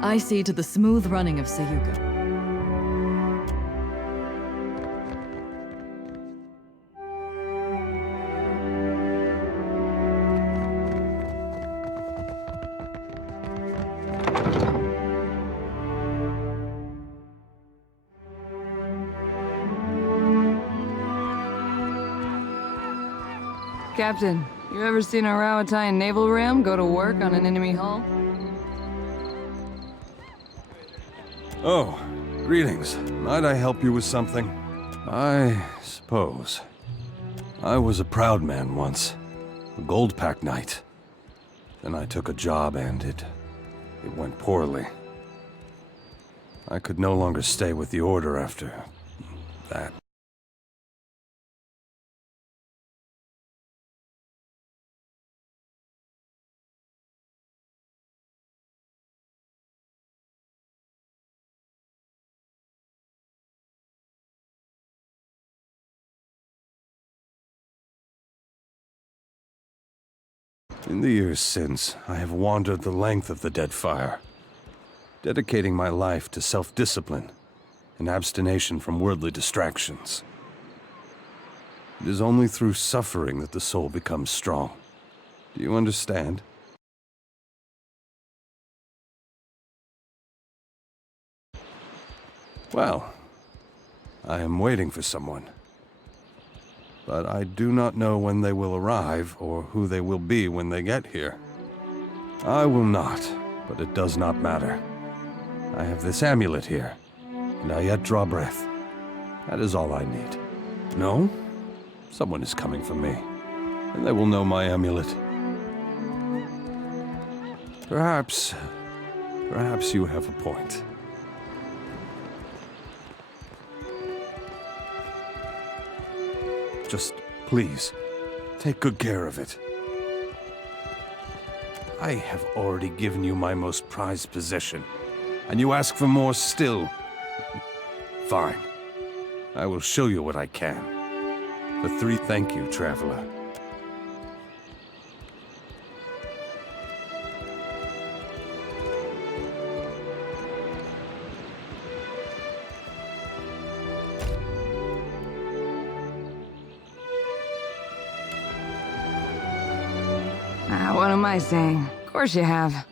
I see to the smooth running of Sayuka. Captain, you ever seen a Rawataian naval ram go to work on an enemy hull? Oh, greetings. Might I help you with something? I suppose. I was a proud man once. A gold pack knight. Then I took a job and it went poorly. I could no longer stay with the Order after that. In the years since, I have wandered the length of the Deadfire, dedicating my life to self-discipline and abstination from worldly distractions. It is only through suffering that the soul becomes strong. Do you understand? Well, I am waiting for someone. But I do not know when they will arrive or who they will be when they get here. I will not, but it does not matter. I have this amulet here, and I yet draw breath. That is all I need. No? Someone is coming for me, and they will know my amulet. Perhaps you have a point. Just, please, take good care of it. I have already given you my most prized possession, and you ask for more still. Fine. I will show you what I can. For 3 thank you, traveler. What am I saying? Of course you have.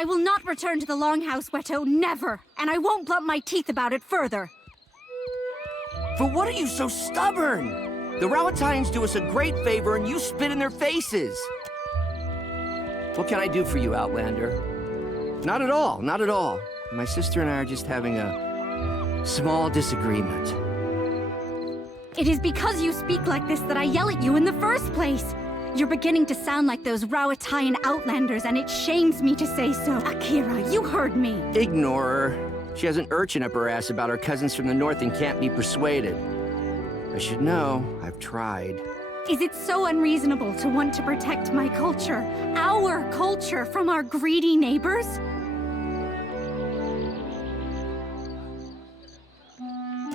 I will not return to the Longhouse, Weto, never! And I won't blunt my teeth about it further! But what are you so stubborn? The Rawataians do us a great favor and you spit in their faces! What can I do for you, Outlander? Not at all, not at all. My sister and I are just having a small disagreement. It is because you speak like this that I yell at you in the first place! You're beginning to sound like those Rawataian Outlanders, and it shames me to say so. Akira, you heard me. Ignore her. She has an urchin up her ass about her cousins from the north and can't be persuaded. I should know. I've tried. Is it so unreasonable to want to protect my culture, our culture, from our greedy neighbors?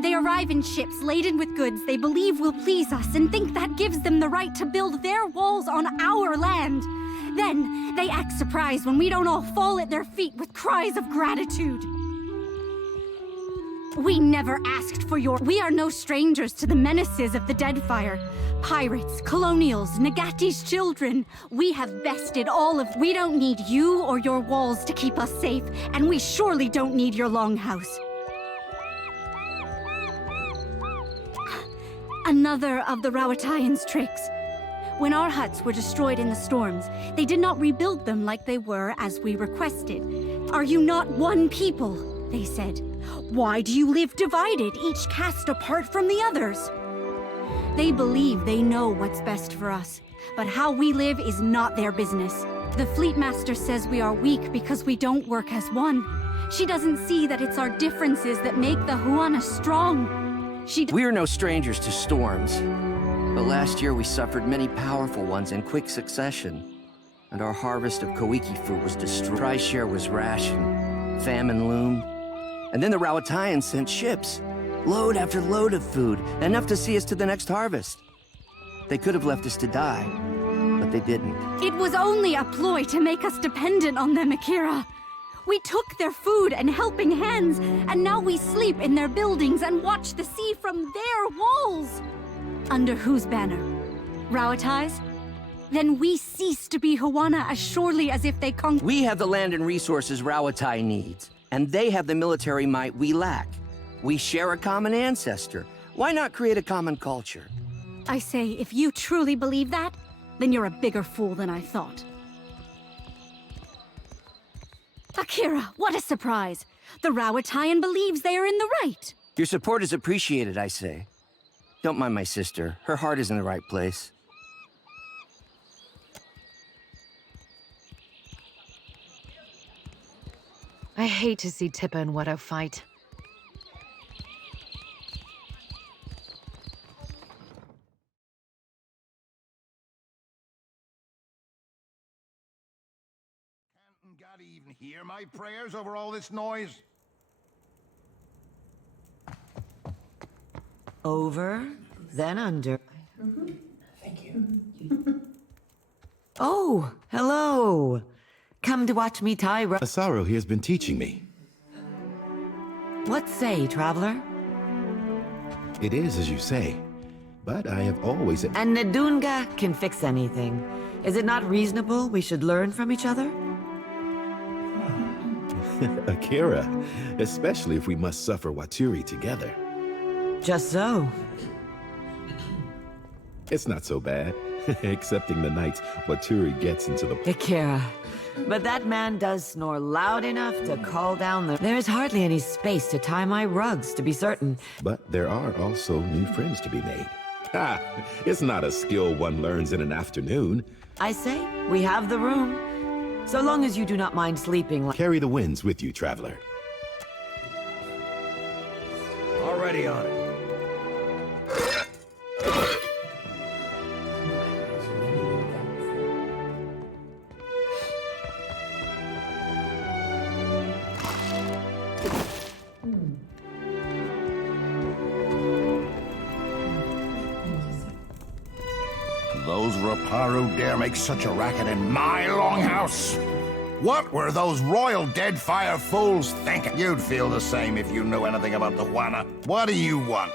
They arrive in ships laden with goods they believe will please us and think that gives them the right to build their walls on our land. Then, they act surprised when we don't all fall at their feet with cries of gratitude. We never asked for your... We are no strangers to the menaces of the Deadfire. Pirates, colonials, Nagati's children. We have bested all of... We don't need you or your walls to keep us safe, and we surely don't need your longhouse. Another of the Rawataians' tricks. When our huts were destroyed in the storms, they did not rebuild them like they were as we requested. Are you not one people? They said. Why do you live divided, each cast apart from the others? They believe they know what's best for us, but how we live is not their business. The Fleet Master says we are weak because we don't work as one. She doesn't see that it's our differences that make the Huana strong. We are no strangers to storms. But last year we suffered many powerful ones in quick succession. And our harvest of Koiki fruit was destroyed. Price share was rationed. Famine loomed. And then the Rawatayans sent ships. Load after load of food, enough to see us to the next harvest. They could have left us to die, but they didn't. It was only a ploy to make us dependent on them, Akira. We took their food and helping hands, and now we sleep in their buildings and watch the sea from their walls. Under whose banner? Rawatai's? Then we cease to be Huana as surely as if they conquered. We have the land and resources Rawatai needs, and they have the military might we lack. We share a common ancestor. Why not create a common culture? I say, if you truly believe that, then you're a bigger fool than I thought. Akira, what a surprise! The Rawatayan believes they are in the right. Your support is appreciated, I say. Don't mind my sister. Her heart is in the right place. I hate to see Tippa and Wedo fight. God even hear my prayers over all this noise? Over, then under. Thank you. Oh, hello. Come to watch me tie Asaro here has been teaching me. What say, traveler? It is as you say, but I have always... And Nadunga can fix anything. Is it not reasonable we should learn from each other? Akira, especially if we must suffer Waturi together. Just so. It's not so bad, excepting the nights Waturi gets into the... Akira, but that man does snore loud enough to call down the... There is hardly any space to tie my rugs, to be certain. But there are also new friends to be made. Ah, it's not a skill one learns in an afternoon. I say, we have the room. So long as you do not mind sleeping like... Carry the winds with you, traveler. Already on it. Those Raparu dare make such a racket in my longhouse? What were those royal Deadfire fools thinking? You'd feel the same if you knew anything about the Huana. What do you want?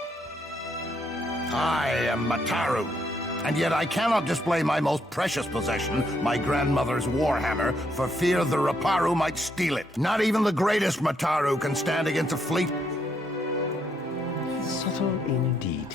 I am Mataru, and yet I cannot display my most precious possession, my grandmother's warhammer, for fear the Raparu might steal it. Not even the greatest Mataru can stand against a fleet. Subtle indeed.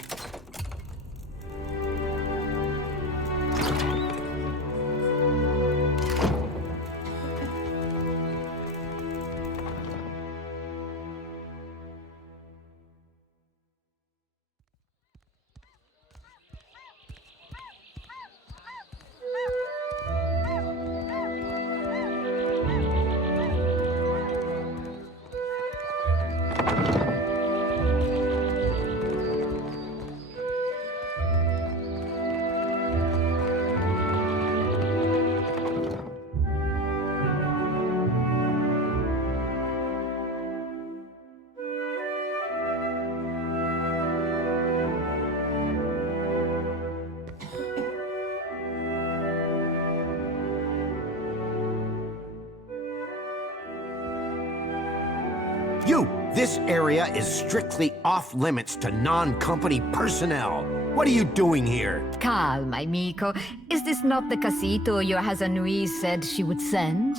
This area is strictly off-limits to non-company personnel. What are you doing here? Calma, amico. Is this not the casito your Hazanui said she would send?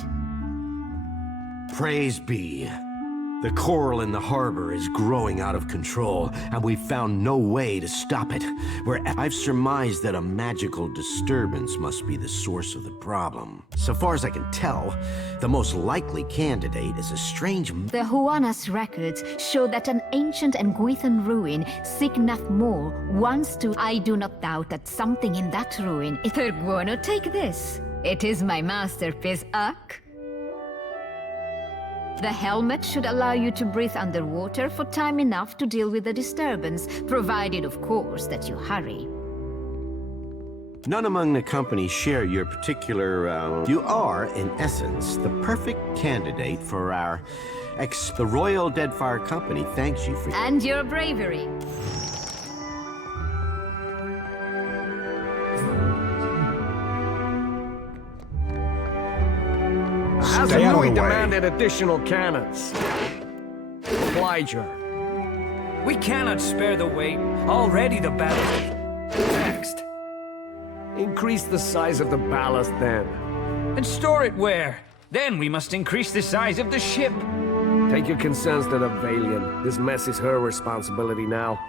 Praise be. The coral in the harbor is growing out of control, and we've found no way to stop it. I've surmised that a magical disturbance must be the source of the problem. So far as I can tell, the most likely candidate is a strange... The Huana's records show that an ancient and Guithan ruin, Signath Mor, once stood. I do not doubt that something in that ruin is... Perguano, take this. It is my masterpiece, Uck. The helmet should allow you to breathe underwater for time enough to deal with the disturbance, provided, of course, that you hurry. None among the company share your particular, You are, in essence, the perfect candidate for our... The Royal Deadfire Company thanks you for... And your bravery. As Louis demanded additional cannons. Elijah. We cannot spare the weight. Already the battle. Next. Increase the size of the ballast then. And store it where? Then we must increase the size of the ship. Take your concerns to the Valiant. This mess is her responsibility now.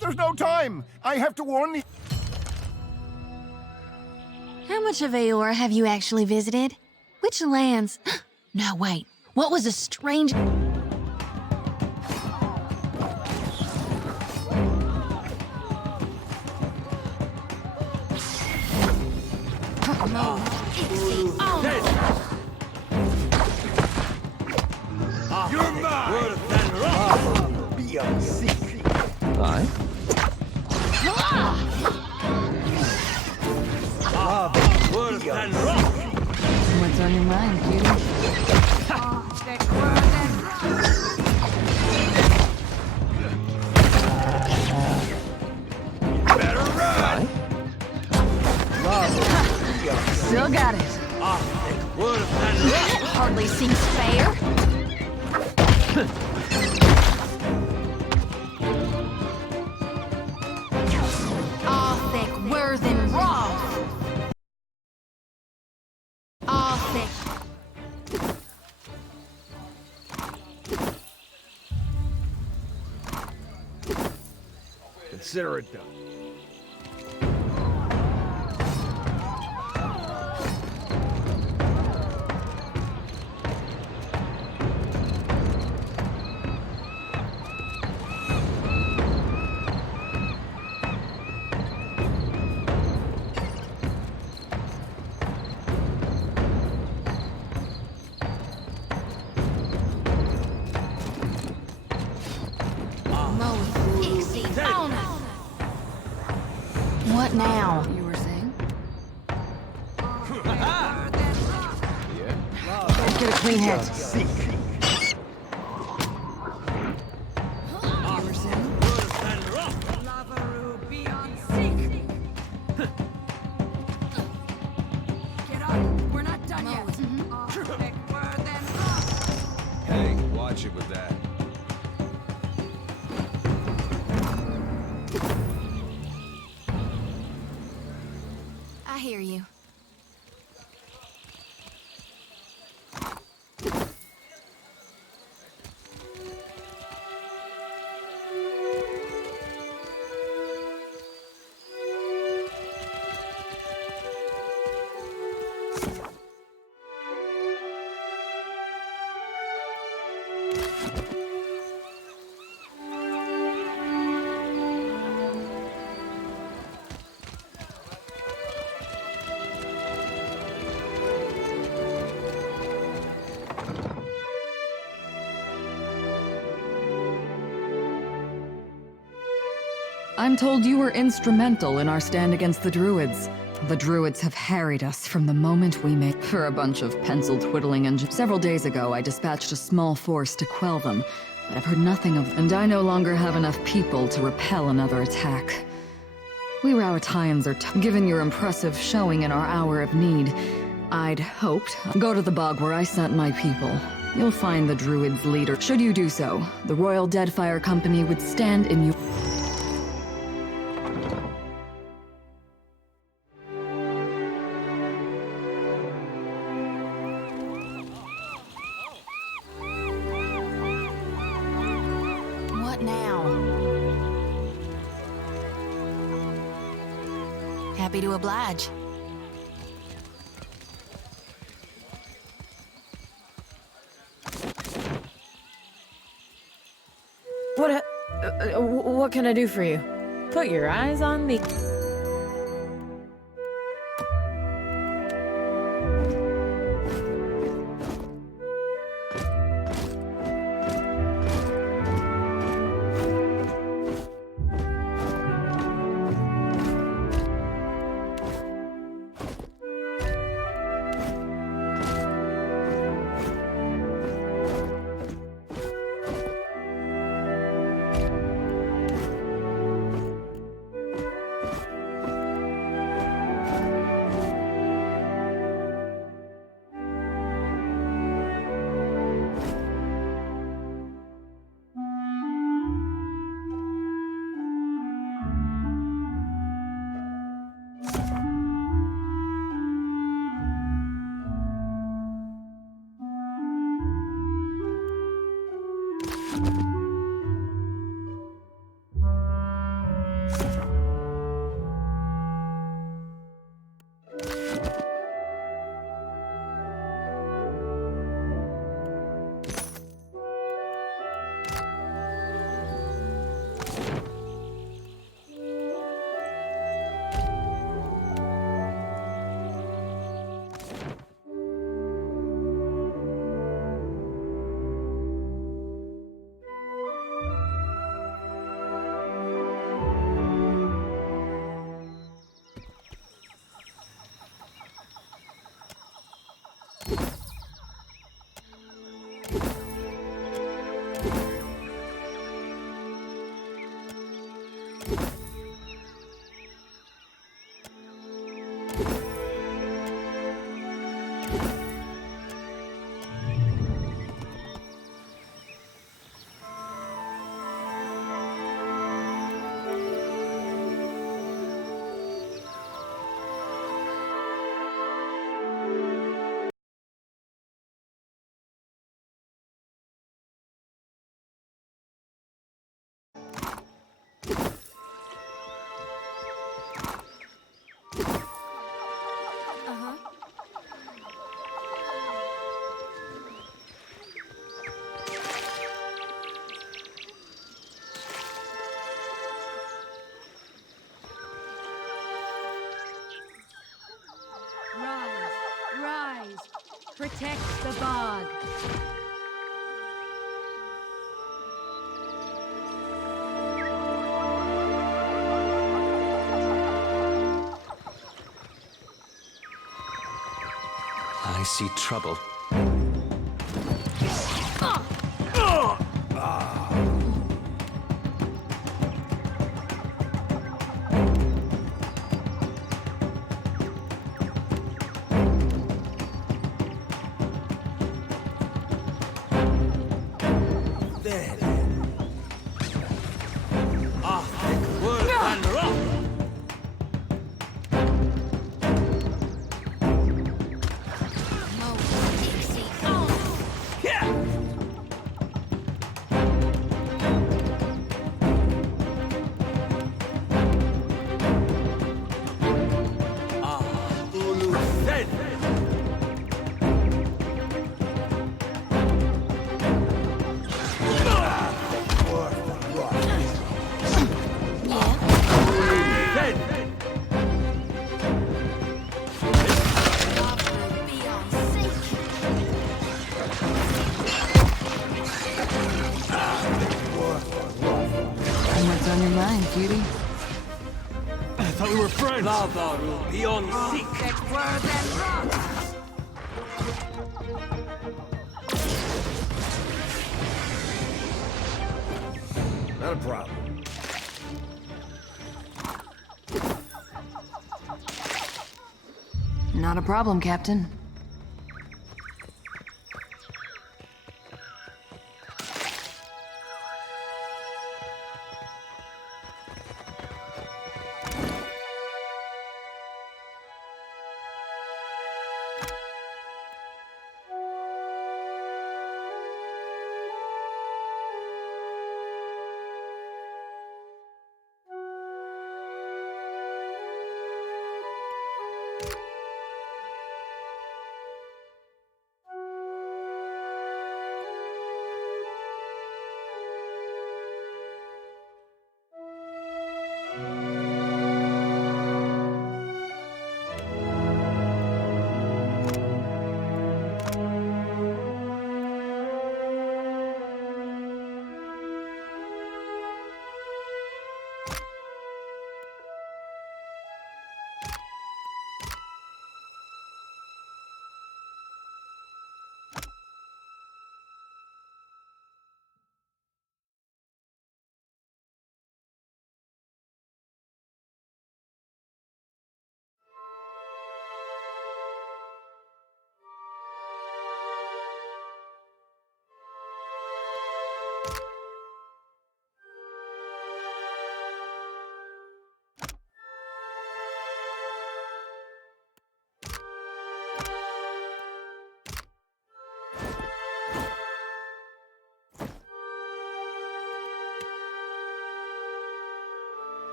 There's no time! I have to warn the... How much of Aor have you actually visited? Which lands? No, wait. What was a strange... You're mine! Aye? What's on your mind, cutie? Better run! Still got it. That hardly seems fair. Arthek Worthen Roth. Arthek. Consider it done. What now? You were saying? Get a clean head. You were saying? Get up. We're not done yet. Hey, watch it with that. I hear you. I'm told you were instrumental in our stand against the Druids. The Druids have harried us from the moment we made for a bunch of pencil-twiddling and several days ago I dispatched a small force to quell them, but I've heard nothing of them, and I no longer have enough people to repel another attack. We Rowattians are given your impressive showing in our hour of need. I'd hoped. Go to the bog where I sent my people. You'll find the Druid's leader. Should you do so, the Royal Deadfire Company would stand in your... What now? Happy to oblige. What can I do for you? Put your eyes on me. Protect the bog. I see trouble. What's on your mind, cutie? I thought we were friends. Lava beyond seek. Not a problem. Not a problem, Captain.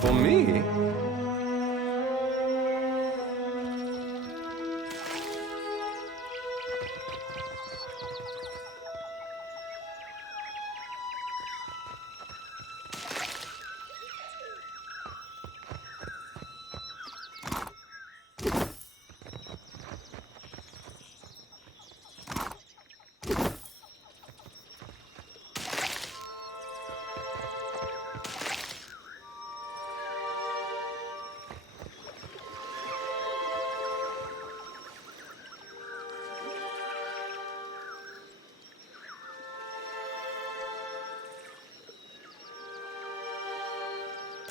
For me?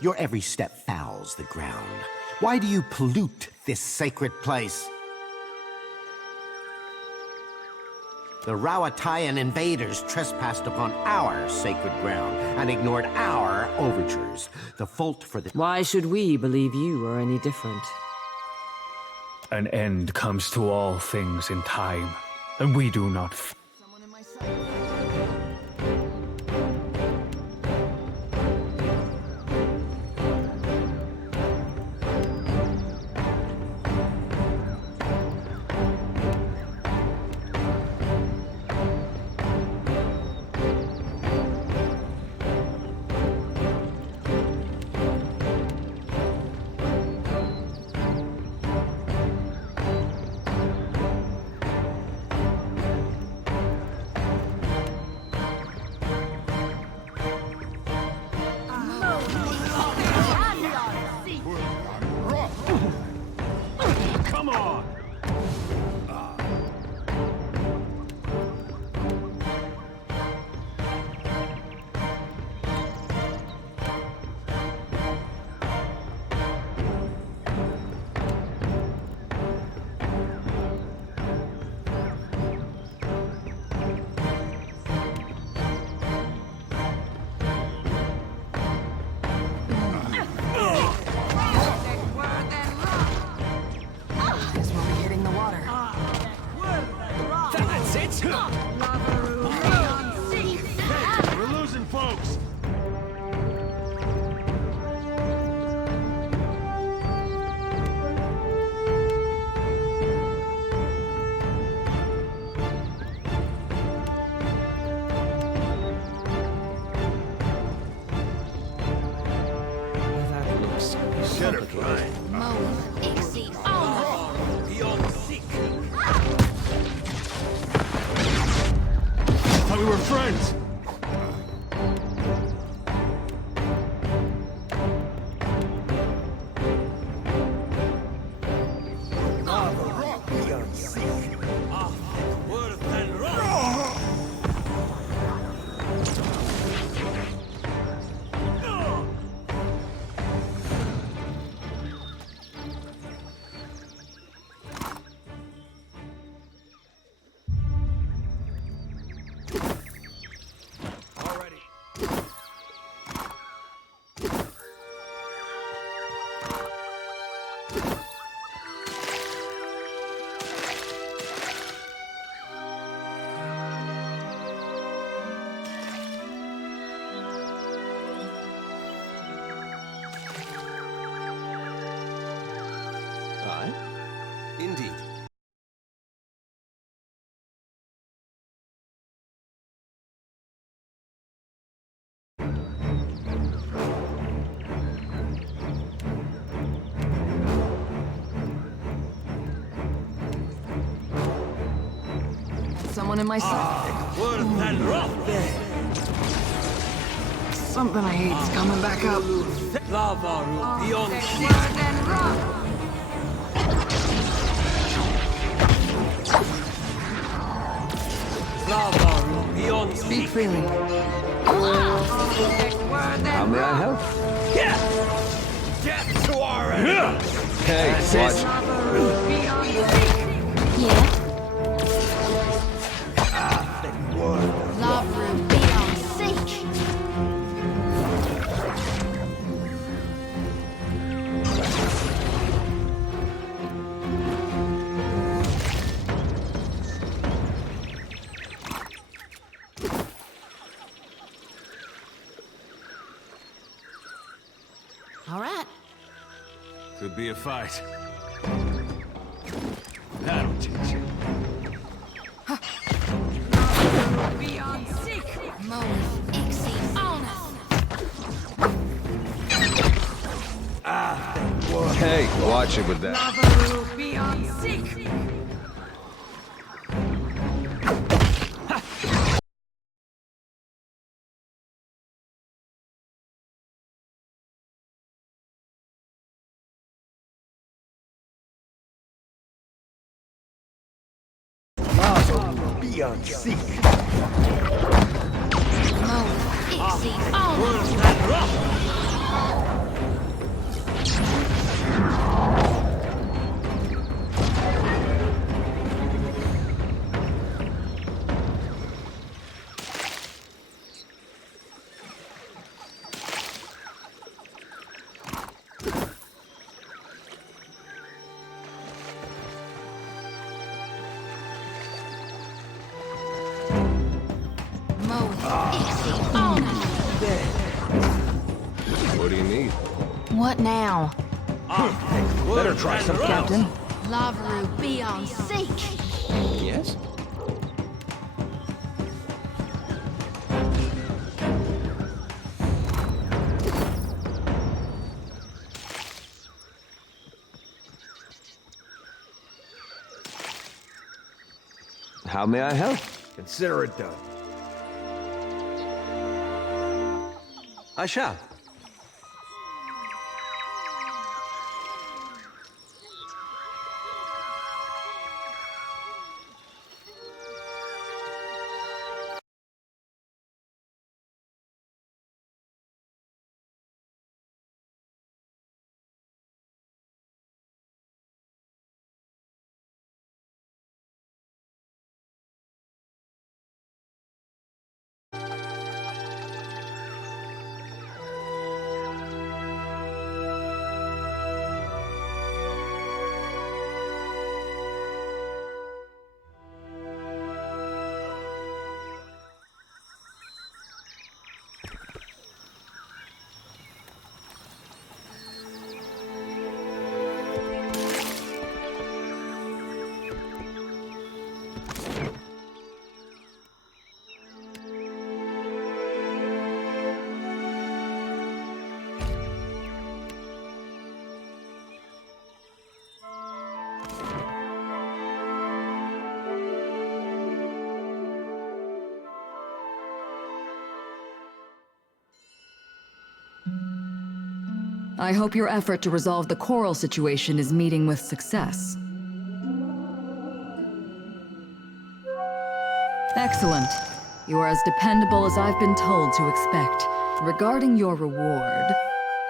Your every step fouls the ground. Why do you pollute this sacred place? The Rawatayan invaders trespassed upon our sacred ground and ignored our overtures. The fault for the... Why should we believe you are any different? An end comes to all things in time, and we do not That looks complicated. Thought we were friends. Indeed. Someone in my sight. Something I hate is coming back up. Speak freely. How may I help? Get to our end! Hey, watch. Yeah? Love room beyond seek. All right. Could be a fight. That'll teach you. Beyond seek. Hey, watch it with that. Lavaru beyond seek. Beyond seek. What do you need? What now? Better try some Captain? Lavaru beyond seek. Yes? How may I help? Consider it done. I shall. I hope your effort to resolve the coral situation is meeting with success. Excellent. You are as dependable as I've been told to expect. Regarding your reward,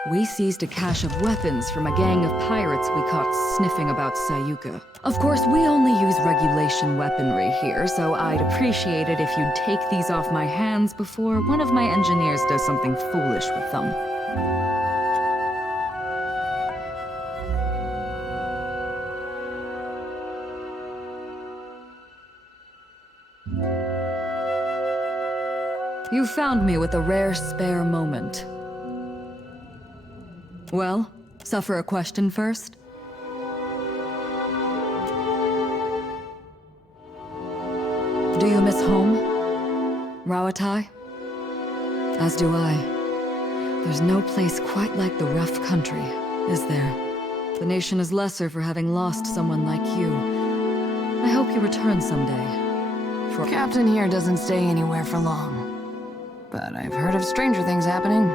we seized a cache of weapons from a gang of pirates we caught sniffing about Sayuka. Of course, we only use regulation weaponry here, so I'd appreciate it if you'd take these off my hands before one of my engineers does something foolish with them. You found me with a rare spare moment. Well, suffer a question first? Do you miss home, Rawatai? As do I. There's no place quite like the rough country, is there? The nation is lesser for having lost someone like you. I hope you return someday. Captain here doesn't stay anywhere for long. But I've heard of stranger things happening.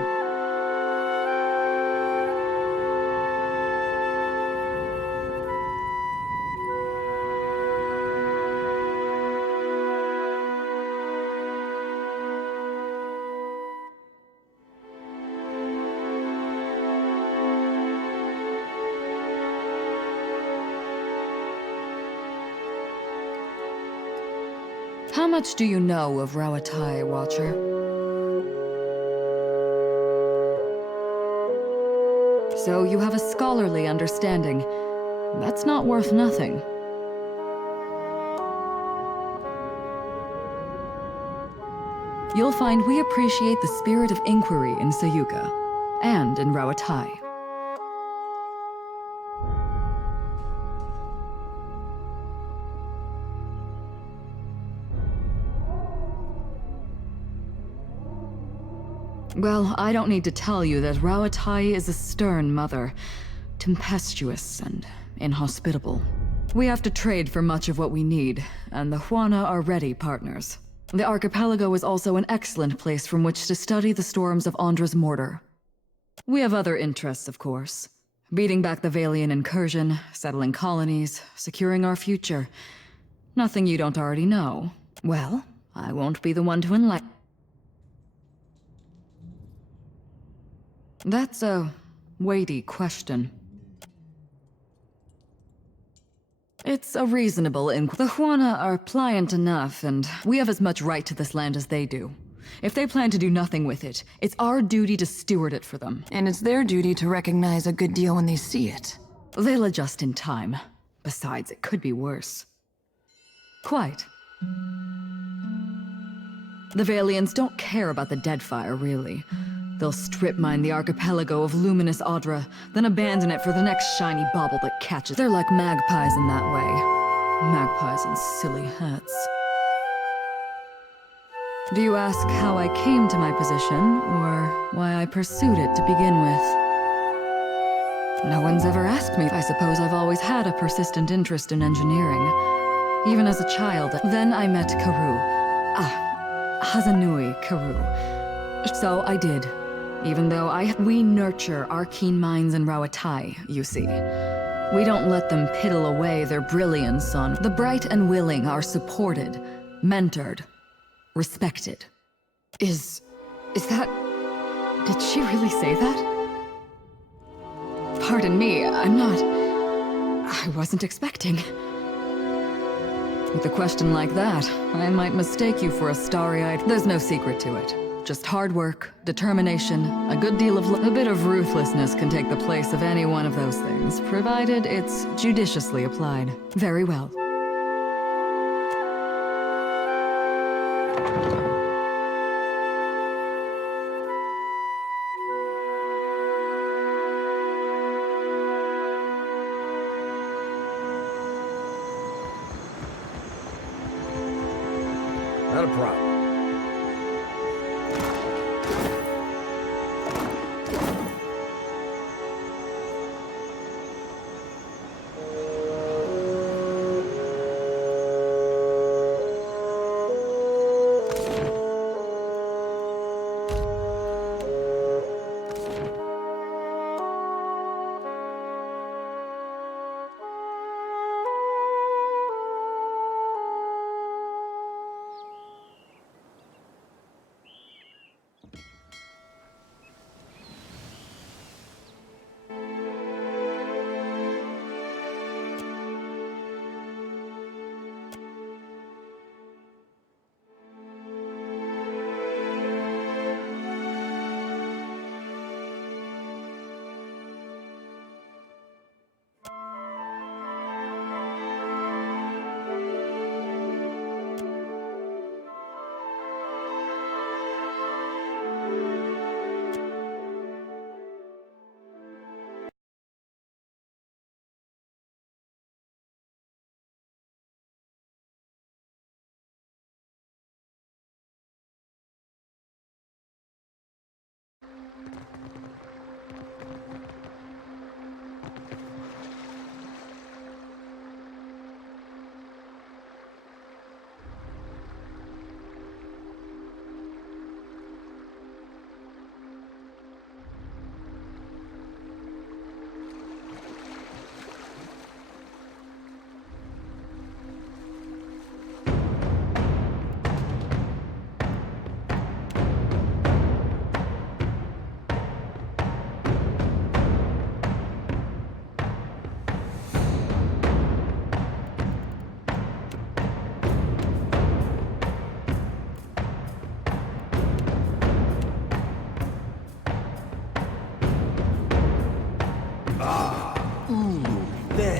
How much do you know of Rawatai, Watcher? So you have a scholarly understanding. That's not worth nothing. You'll find we appreciate the spirit of inquiry in Sayuka, and in Rawatai. Well, I don't need to tell you that Rawatai is a stern mother, tempestuous and inhospitable. We have to trade for much of what we need, and the Huana are ready partners. The archipelago is also an excellent place from which to study the storms of Andra's mortar. We have other interests, of course. Beating back the Valian incursion, settling colonies, securing our future. Nothing you don't already know. Well, I won't be the one to enlighten. That's a weighty question. It's a reasonable inquiry. The Huana are pliant enough, and we have as much right to this land as they do. If they plan to do nothing with it, it's our duty to steward it for them. And it's their duty to recognize a good deal when they see it. They'll adjust in time. Besides, it could be worse. Quite. The Valians don't care about the Deadfire, really. They'll strip mine the archipelago of luminous Audra, then abandon it for the next shiny bauble that catches. They're like magpies in that way. Magpies in silly hats. Do you ask how I came to my position, or why I pursued it to begin with? No one's ever asked me. I suppose I've always had a persistent interest in engineering. Even as a child. Then I met Karoo. Hazanui Karoo. So I did. Even though we nurture our keen minds in Rawatai, you see. We don't let them piddle away their brilliance on. The bright and willing are supported, mentored, respected. Is that... Did she really say that? Pardon me, I wasn't expecting. With a question like that, I might mistake you for a starry-eyed... There's no secret to it. Just hard work, determination, a good deal of a bit of ruthlessness can take the place of any one of those things, provided it's judiciously applied. Very well. Not a problem.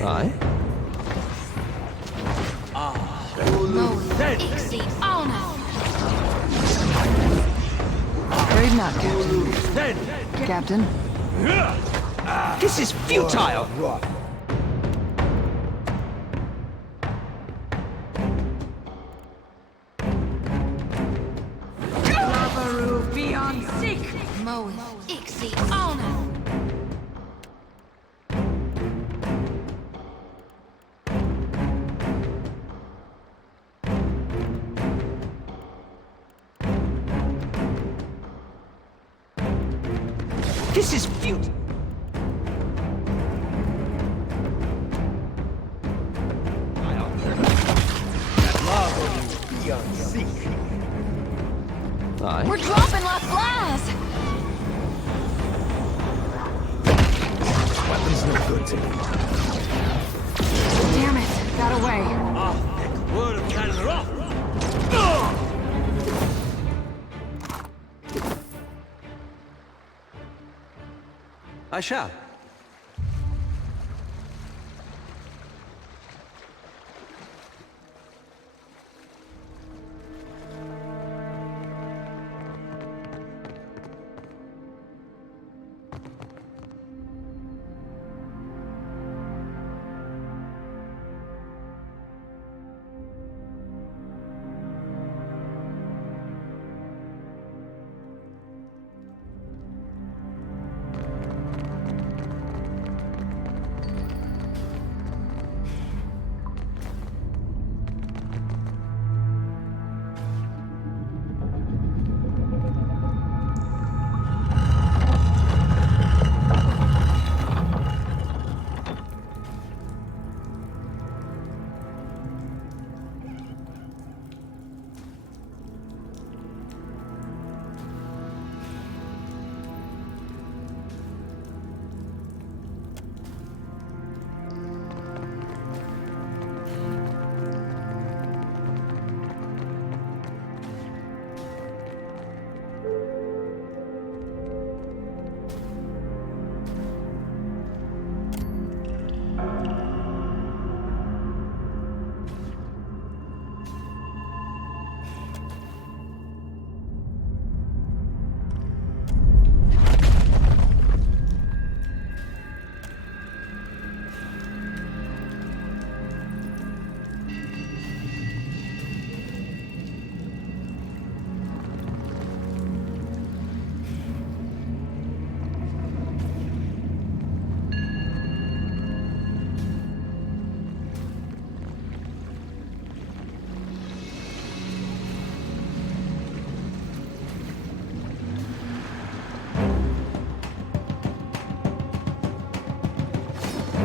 Aye? Afraid not, Captain. Captain? This is futile! Nabaru beyond sick. Moe, Ixie, honor. This is futile! Aye? We're dropping like flies. Weapon's no good to me. Damn it, got away. I shall.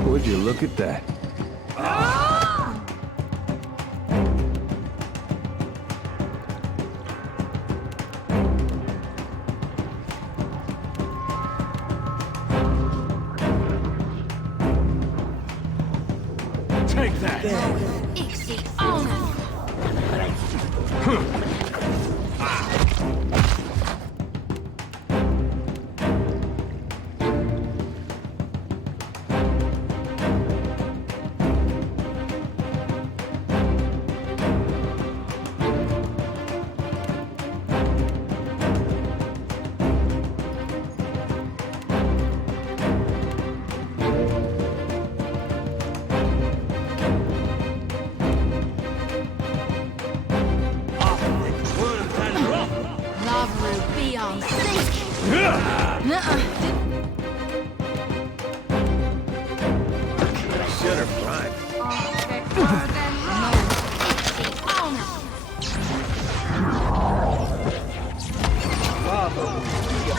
Would you look at that? Take that! Ixie, honor.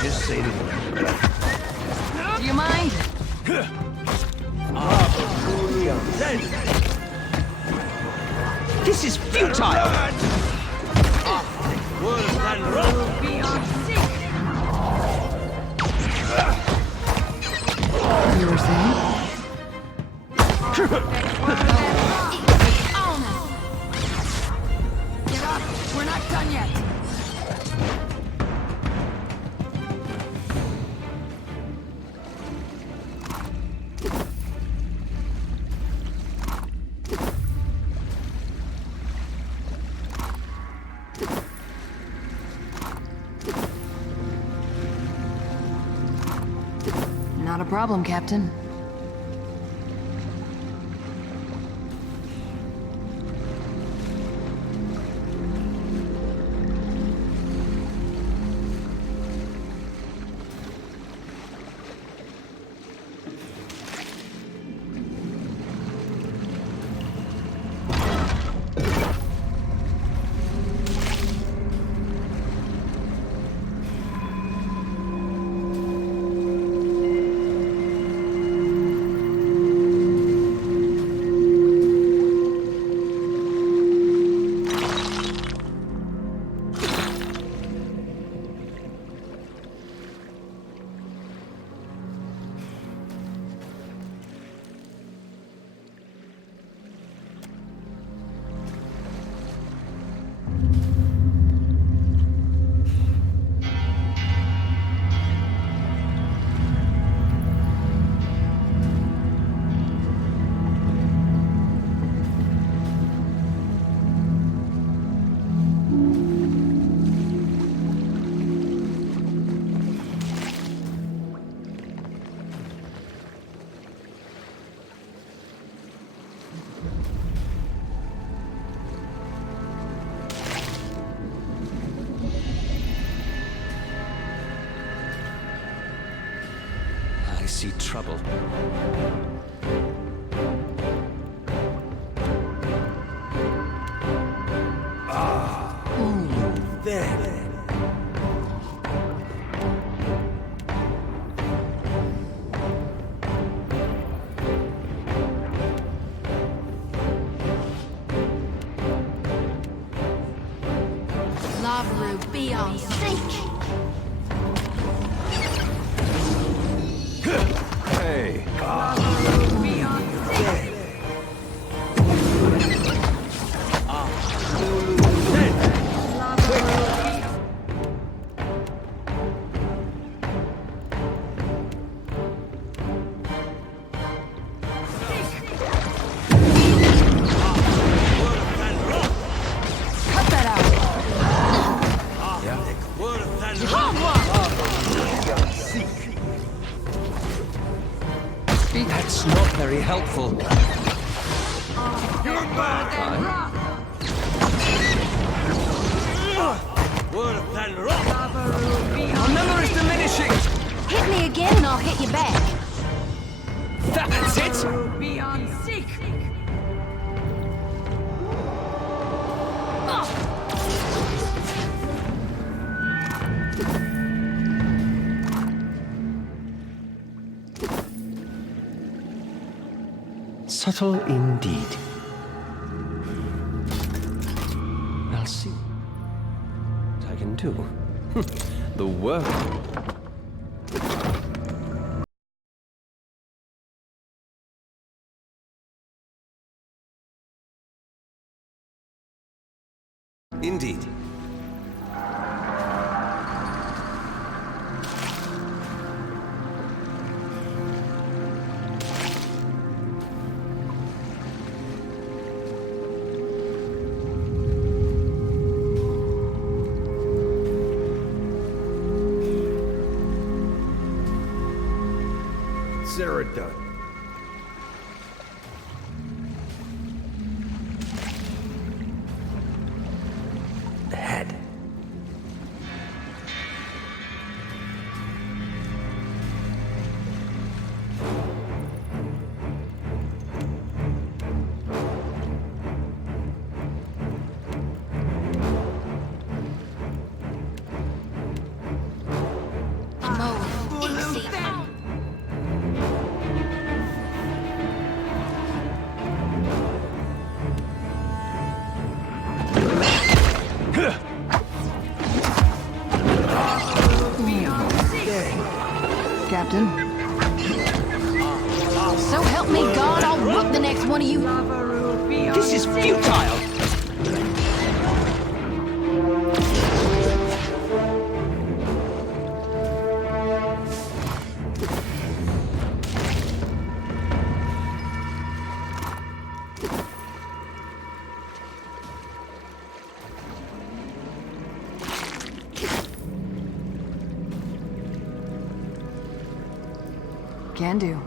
Just say the word. Do you mind? This is futile! Beyond sick. You were saying? Get up! We're not done yet! Not a problem, Captain. I see trouble. There. Lava be on sync. Hey. Be on sync. That's not very helpful. You're back. Our number is diminishing. Hit me again and I'll hit you back. That's it. Be on sync. Subtle indeed. I'll see what I can do. The work. Indeed. Sarah done. Head. Captain. So help me God, I'll whoop the next one of you. This is futile. Can do.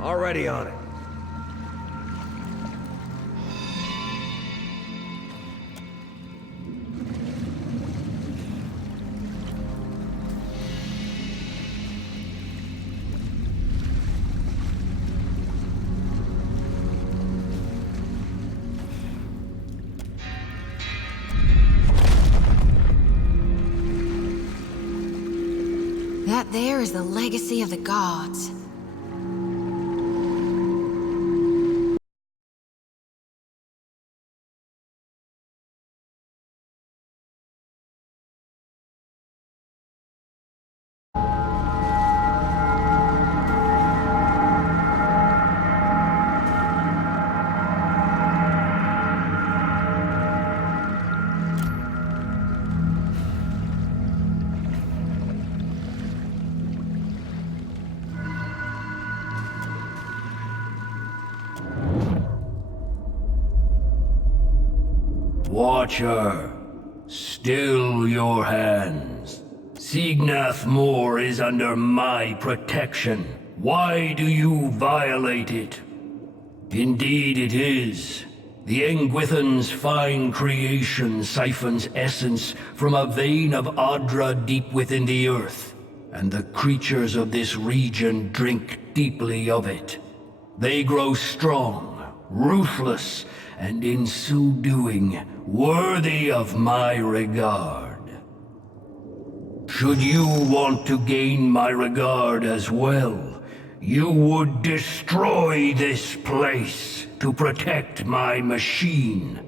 Already on it. That there is the legacy of the gods. Watcher, still your hands. Signath Moor is under my protection. Why do you violate it? Indeed it is. The Engwithan's fine creation siphons essence from a vein of Adra deep within the earth, and the creatures of this region drink deeply of it. They grow strong, ruthless, and in so doing, worthy of my regard. Should you want to gain my regard as well, you would destroy this place to protect my machine.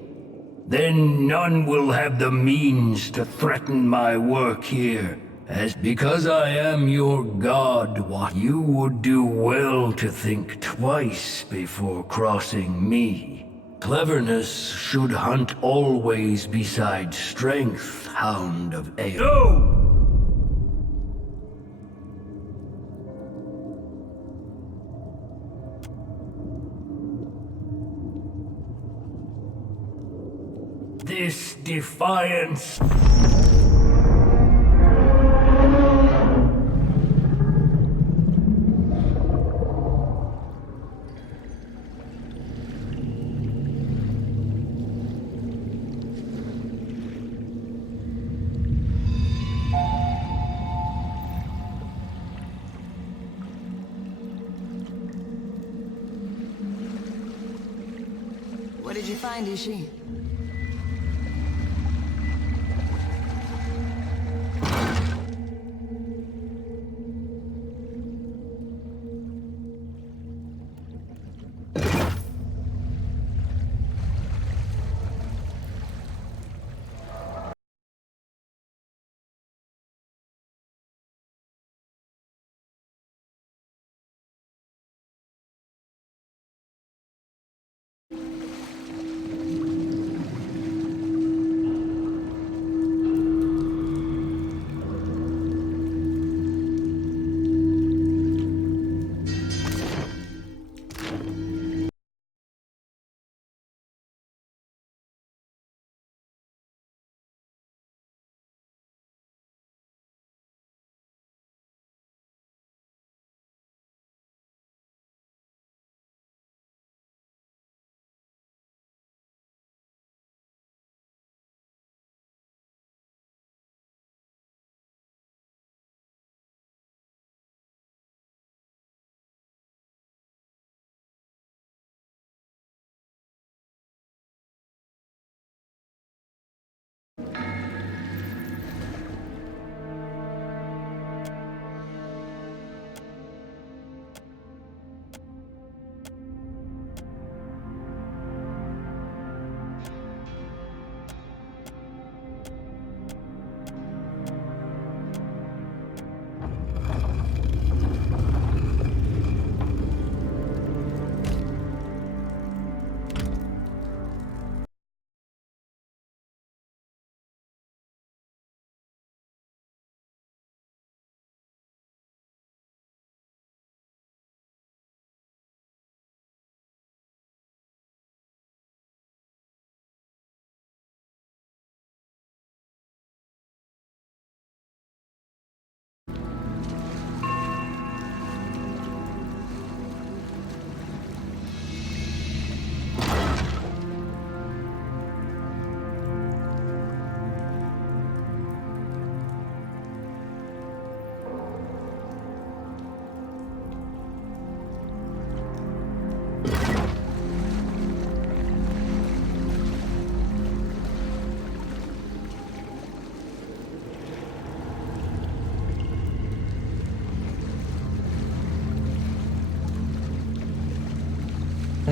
Then none will have the means to threaten my work here, as because I am your god, what you would do well to think twice before crossing me. Cleverness should hunt always beside strength, Hound of Ale. No! This defiance... What did you find, Ishi?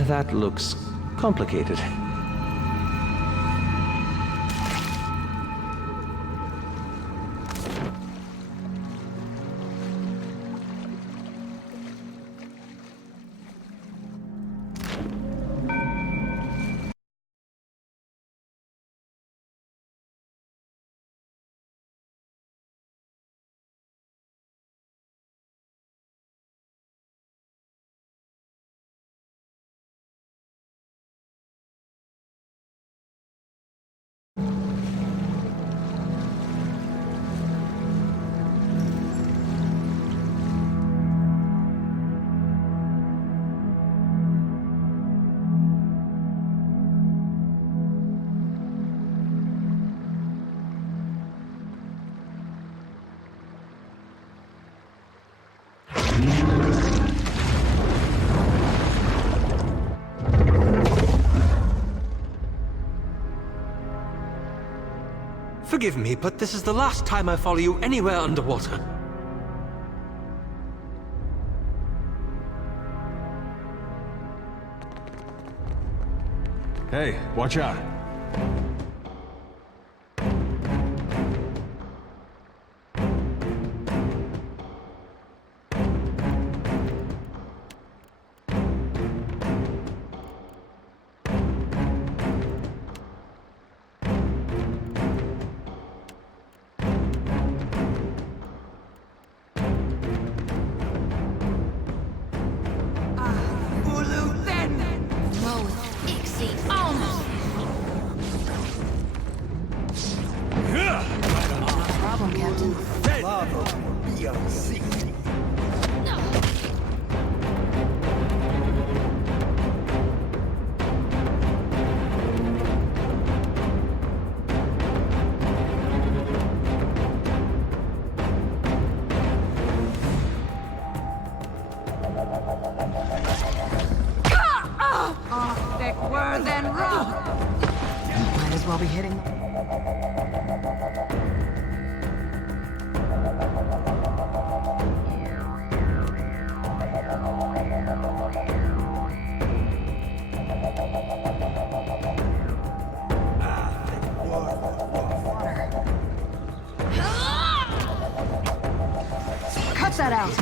That looks complicated. Forgive me, but this is the last time I follow you anywhere underwater. Hey, watch out. Problem, Captain. Thick word than rock. Might as well be hitting. Cut that out.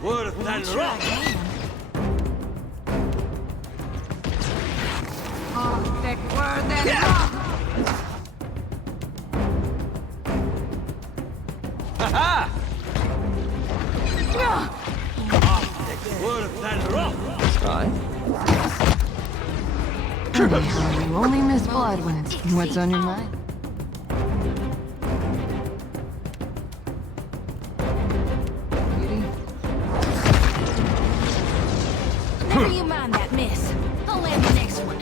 Word than rock! Thick word than rock. Ha-ha! Word than rock! Aye. You only miss blood when it's what's on your mind. Never you mind that miss. I'll land the next one.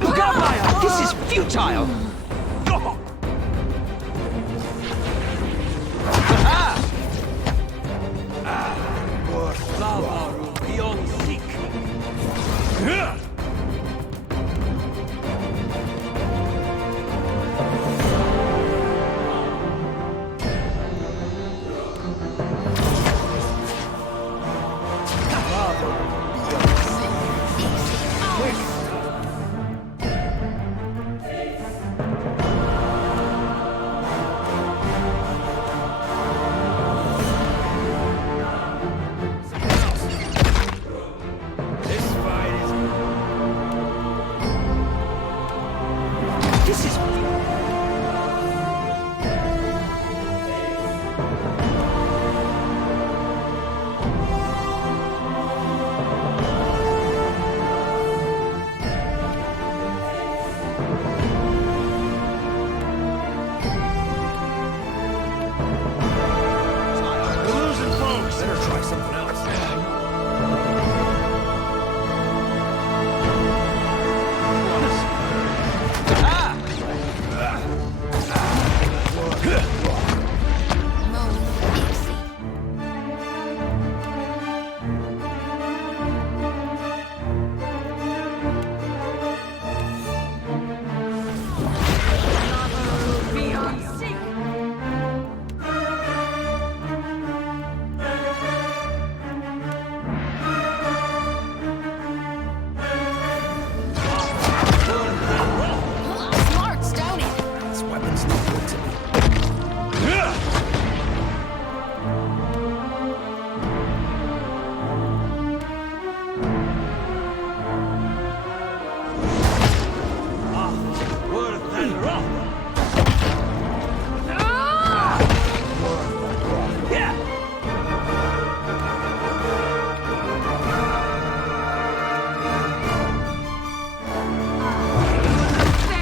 Look out, Maya! This is futile!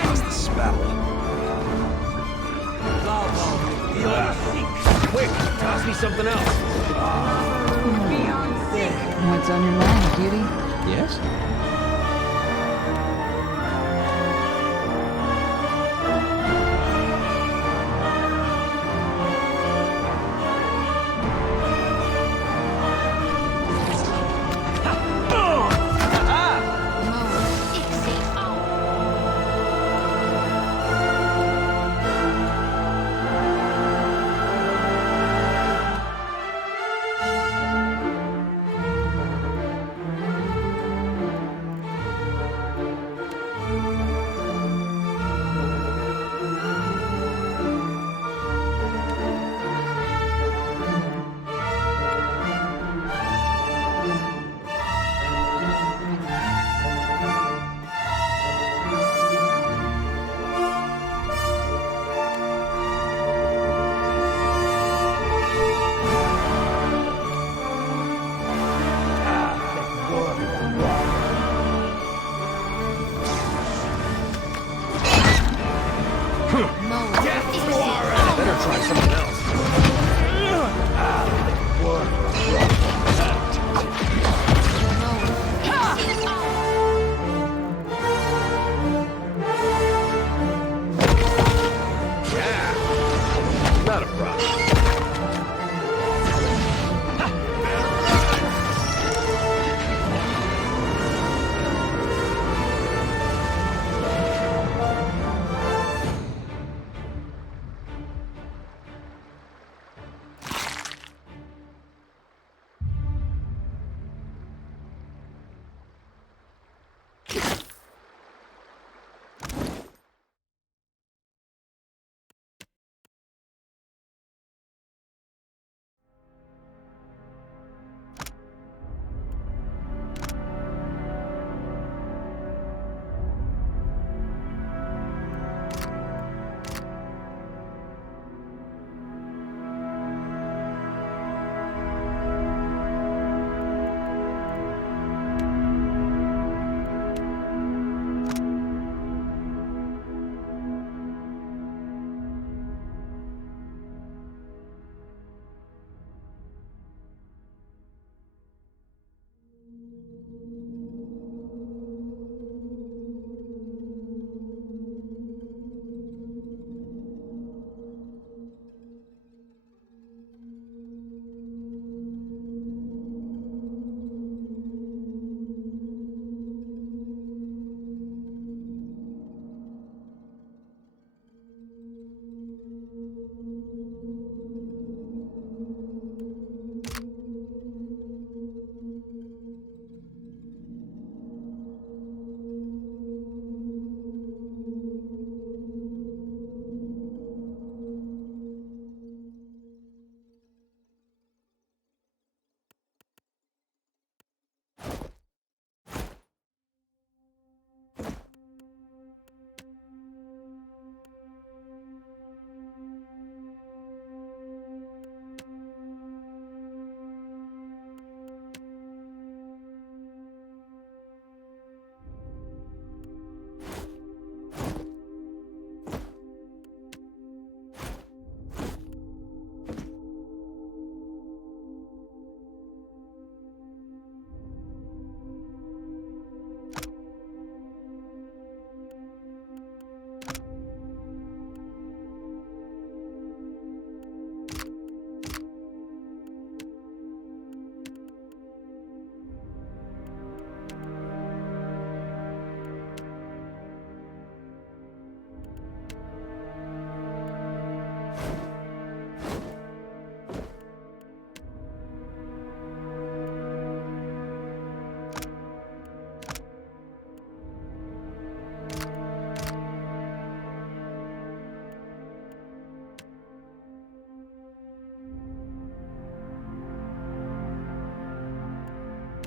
What's the spell? Quick, toss me something else. What's on your mind, cutie? Yes? Better try something else. Yeah, not a problem.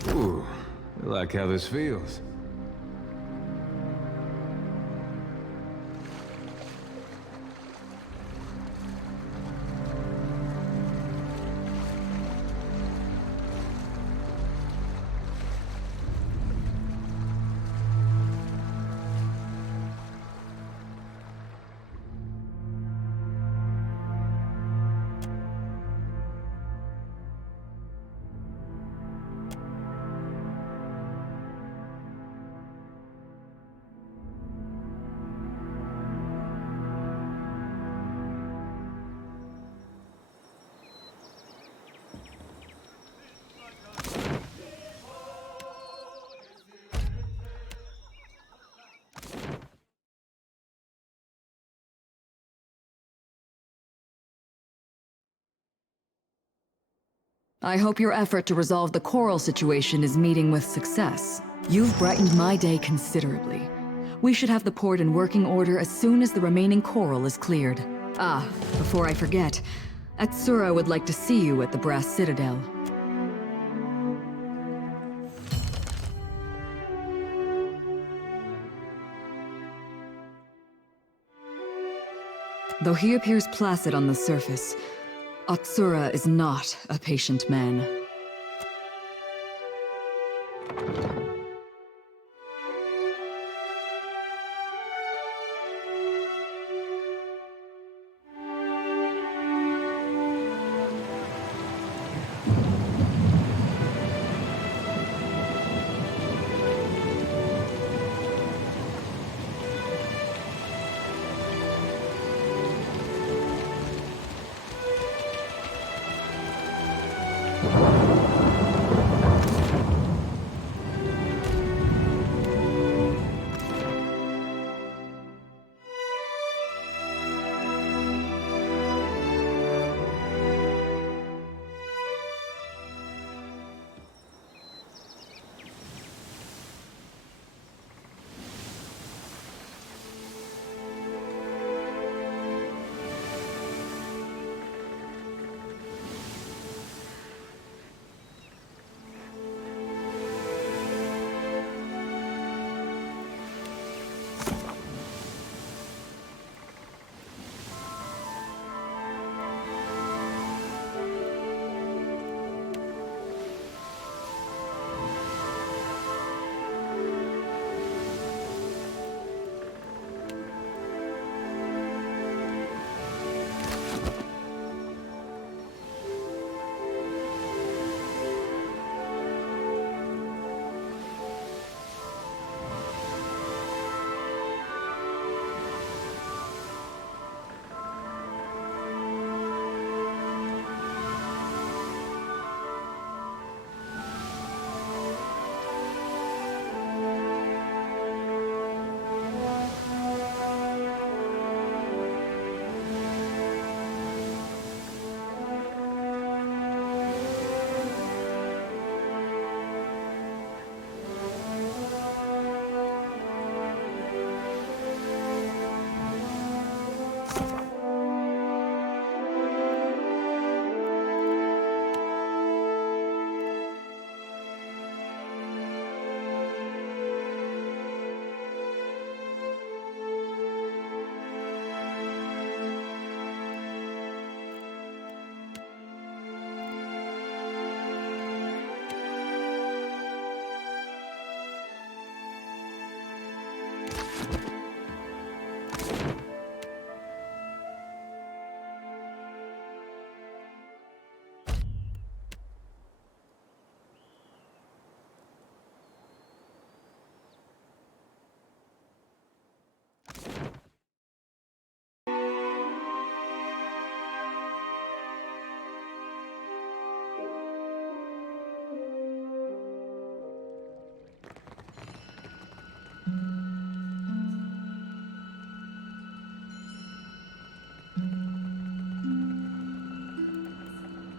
Ooh, I like how this feels. I hope your effort to resolve the coral situation is meeting with success. You've brightened my day considerably. We should have the port in working order as soon as the remaining coral is cleared. Ah, before I forget, Atsura would like to see you at the Brass Citadel. Though he appears placid on the surface, Atsura is not a patient man.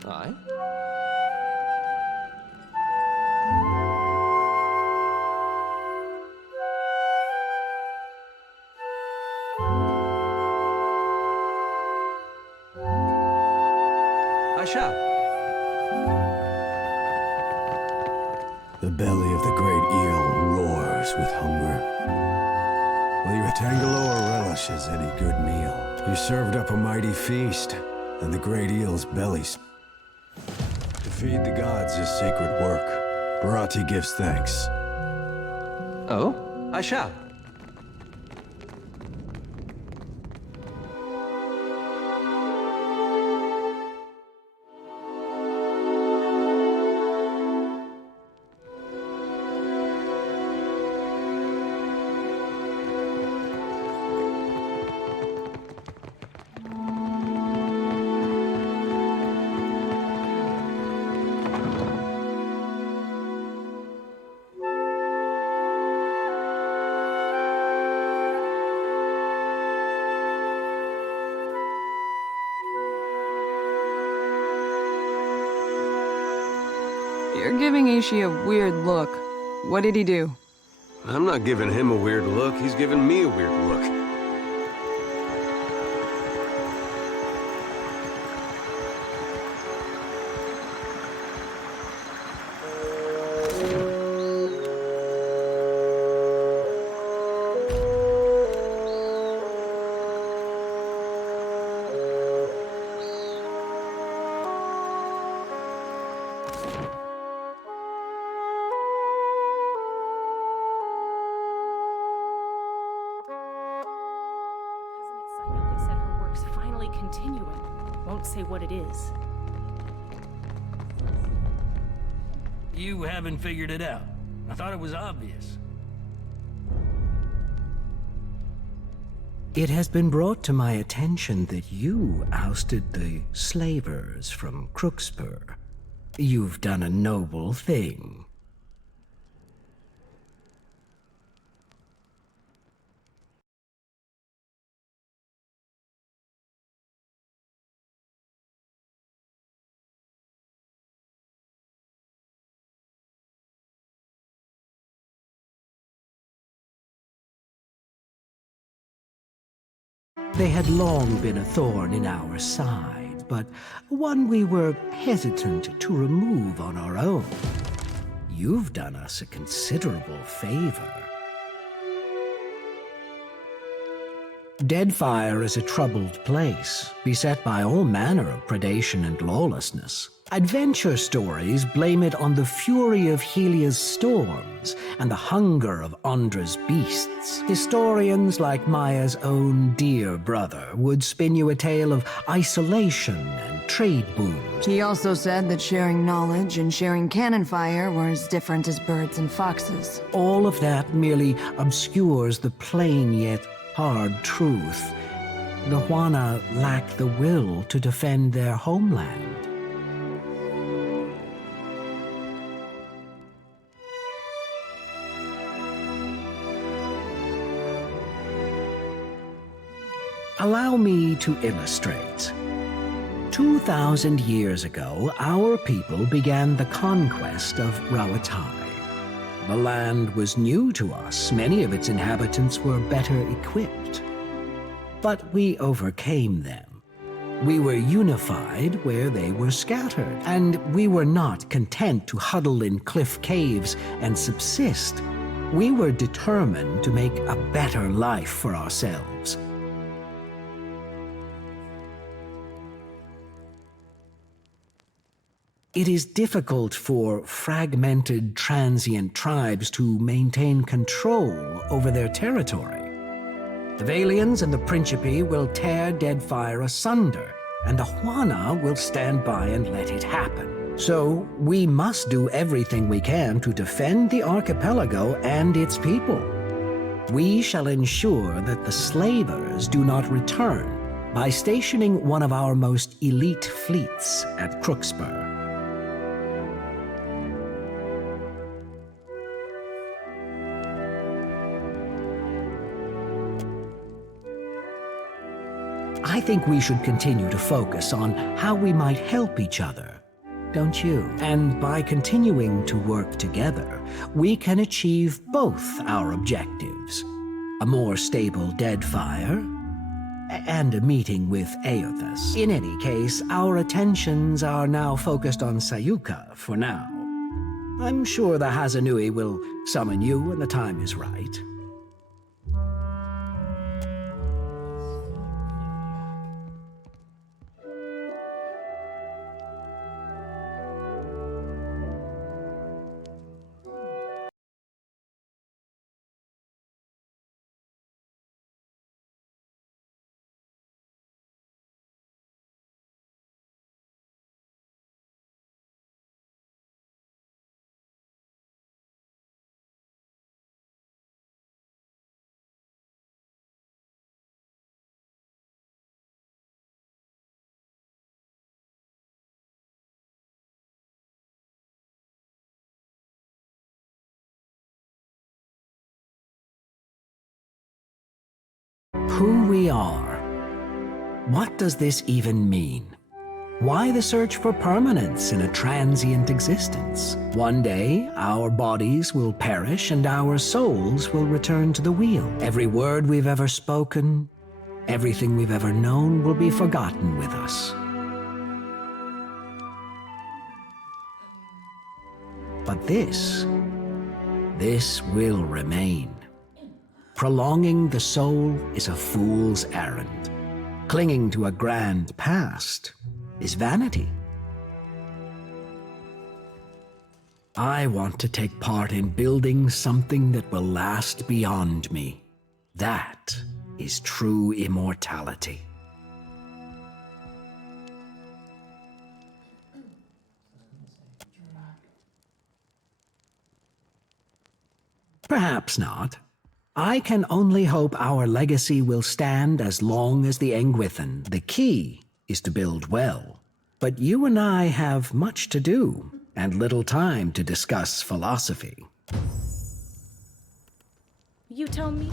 Aye? I shall. The belly of the great eel roars with hunger. Well, your Tangalore relishes any good meal. You served up a mighty feast, and the great eel's bellies. To feed the gods is sacred work. Barati gives thanks. Oh? I shall. You're giving Ishi a weird look. What did he do? I'm not giving him a weird look. He's giving me a weird look. Said her work's finally continuing. Won't say what it is. You haven't figured it out. I thought it was obvious. It has been brought to my attention that you ousted the slavers from Crookspur. You've done a noble thing. They had long been a thorn in our side, but one we were hesitant to remove on our own. You've done us a considerable favor. Deadfire is a troubled place, beset by all manner of predation and lawlessness. Adventure stories blame it on the fury of Helia's storms and the hunger of Andra's beasts. Historians like Maya's own dear brother would spin you a tale of isolation and trade booms. He also said that sharing knowledge and sharing cannon fire were as different as birds and foxes. All of that merely obscures the plain yet hard truth. The Juana lack the will to defend their homeland. Allow me to illustrate. 2,000 years ago, our people began the conquest of Rawatai. The land was new to us. Many of its inhabitants were better equipped. But we overcame them. We were unified where they were scattered, and we were not content to huddle in cliff caves and subsist. We were determined to make a better life for ourselves. It is difficult for fragmented, transient tribes to maintain control over their territory. The Valians and the Principe will tear Deadfire asunder, and the Juana will stand by and let it happen. So we must do everything we can to defend the archipelago and its people. We shall ensure that the slavers do not return by stationing one of our most elite fleets at Crookspur. I think we should continue to focus on how we might help each other, don't you? And by continuing to work together, we can achieve both our objectives. A more stable Deadfire, and a meeting with Aothas. In any case, our attentions are now focused on Sayuka for now. I'm sure the Hazanui will summon you when the time is right. Who we are. What does this even mean? Why the search for permanence in a transient existence? One day, our bodies will perish and our souls will return to the wheel. Every word we've ever spoken, everything we've ever known will be forgotten with us. But this will remain. Prolonging the soul is a fool's errand. Clinging to a grand past is vanity. I want to take part in building something that will last beyond me. That is true immortality. Perhaps not. I can only hope our legacy will stand as long as the Engwithan. The key is to build well. But you and I have much to do, and little time to discuss philosophy. You tell me.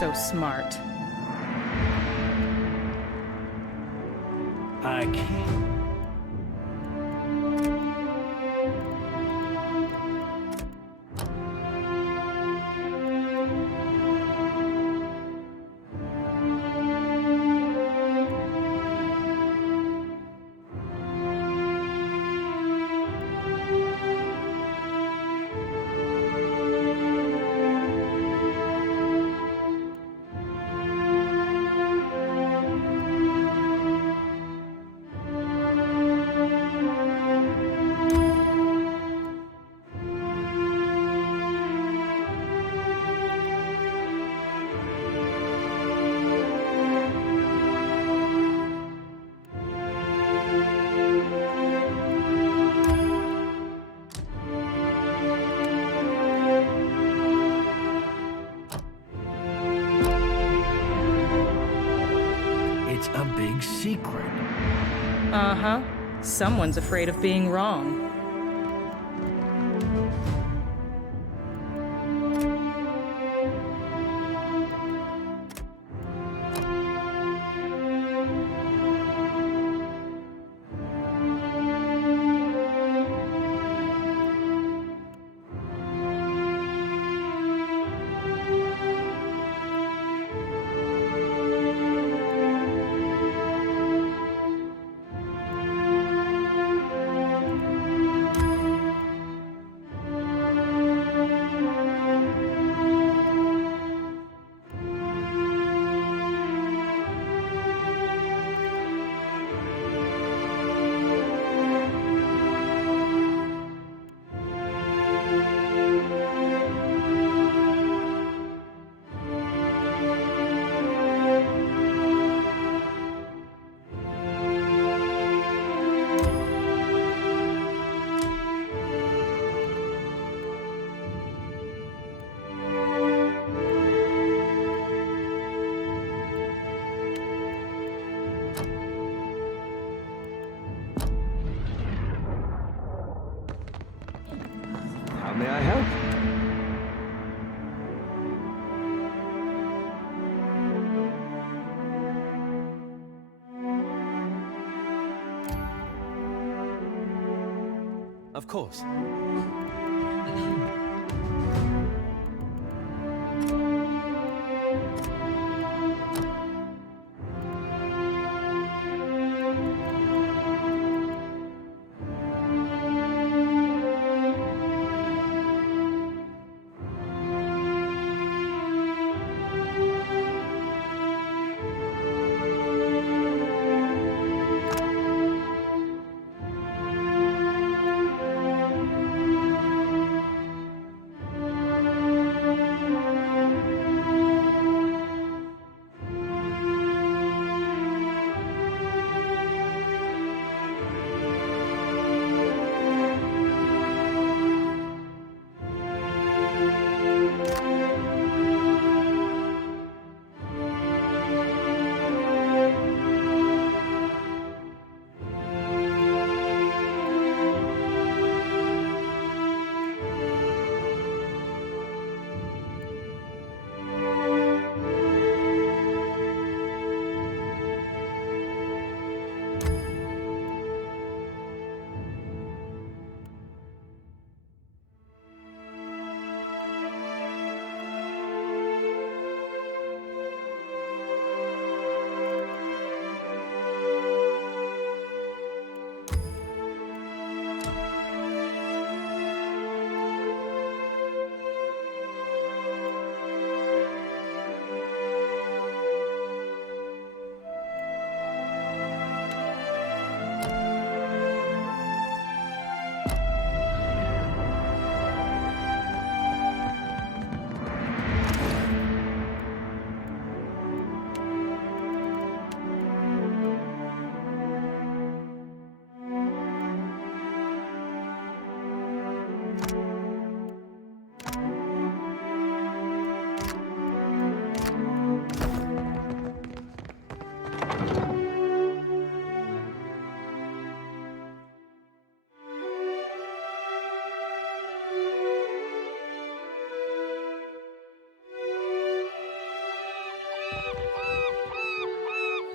So smart. I can't. It's a big secret. Uh-huh. Someone's afraid of being wrong. Of course.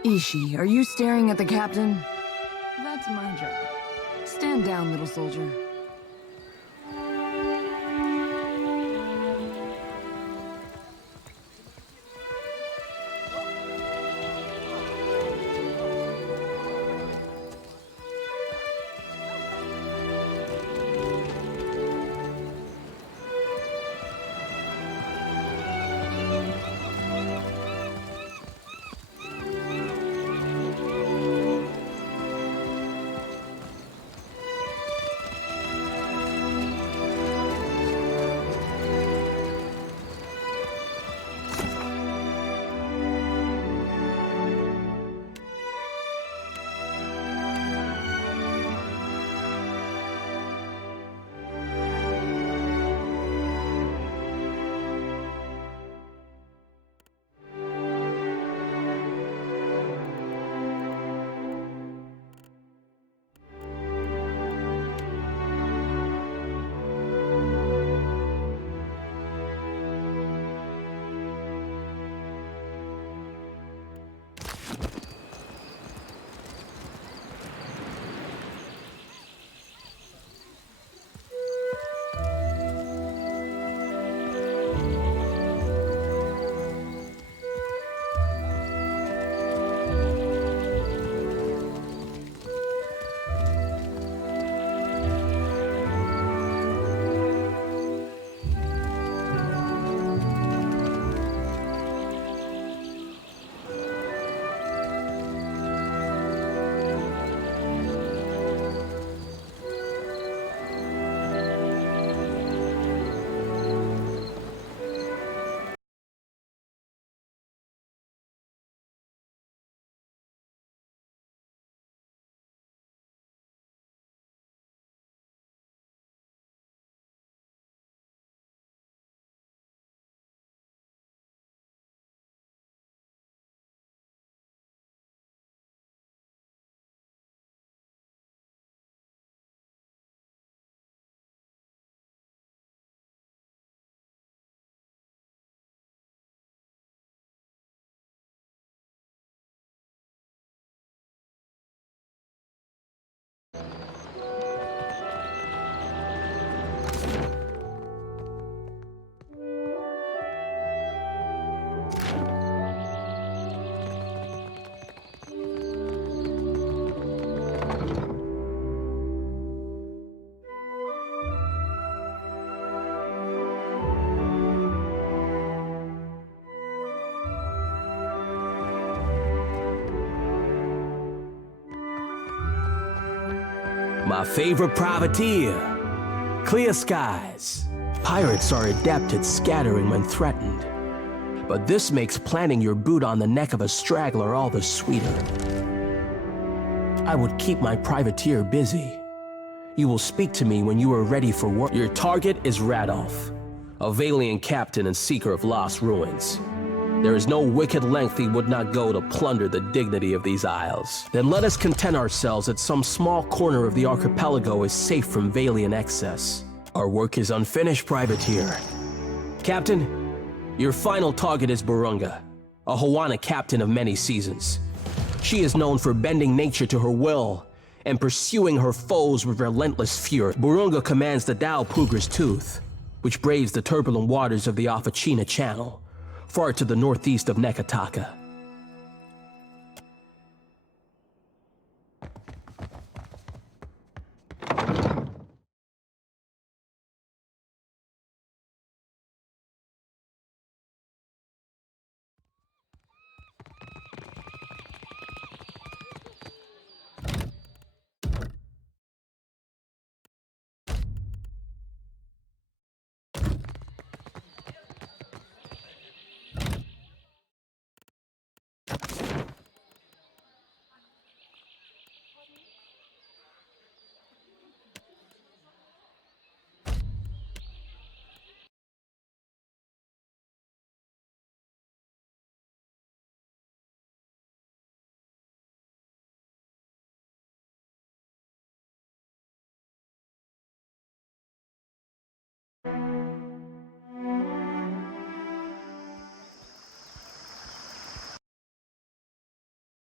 Ishi, are you staring at the captain? That's my job. Stand down, little soldier. My favorite privateer. Clear skies. Pirates are adept at scattering when threatened. But this makes planting your boot on the neck of a straggler all the sweeter. I would keep my privateer busy. You will speak to me when you are ready for work. Your target is Radolf, a Valiant captain and seeker of lost ruins. There is no wicked length he would not go to plunder the dignity of these isles. Then let us content ourselves that some small corner of the archipelago is safe from Valiant excess. Our work is unfinished, privateer. Captain, your final target is Burunga, a Hawana captain of many seasons. She is known for bending nature to her will and pursuing her foes with relentless fury. Burunga commands the Dao Pugra's Tooth, which braves the turbulent waters of the Afachina Channel, far to the northeast of Nekataka.